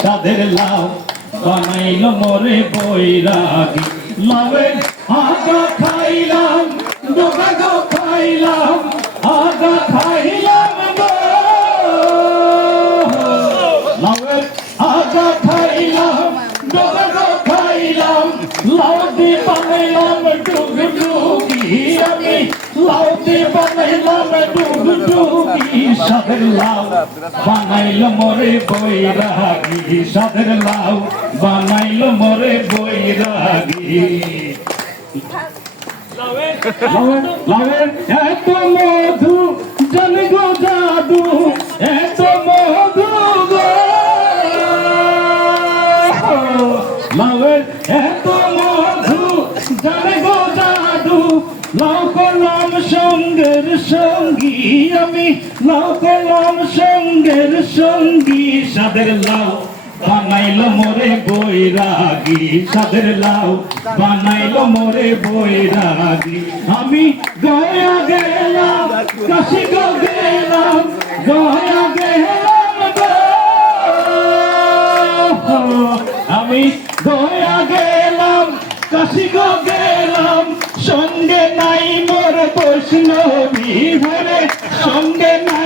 সাদের লাউ বানাইল মোরে বৈরাগী লাউয়ের আগা খাইলাম ডোকা গো খাইলাম আগা খাইলাম গো লাউয়ের আগা খাইলাম ডোকা গো খাইলাম লাউ দিয়ে বানাইলাম ডুগডুগি আমি লাউ দিয়ে বানাইলাম ডুগডুগি সাদের লাউ বানাইল মোরে বৈরাগী সাদের লাউ বানাইল মোরে বৈরাগী লাউয়ের এত মধু জানি গো জাদু এত মধু গো লাউয়ের এত মধু জানি গো জাদু লাউ কলাম সঙ্গের সঙ্গী আমি লাউ কলাম সঙ্গের সঙ্গী সাদের লাউ বানাইল মোরে বৈরাগী সাদের লাউ বানাইল মোরে বৈরাগী আমি গয়া গেলাম কাশি গো গেলাম গয়া গেলাম গো আমি গয়া গেলাম কাশি গো গেলাম সঙ্গে নাই মোর বৈষ্ণবী হরে সঙ্গে নাই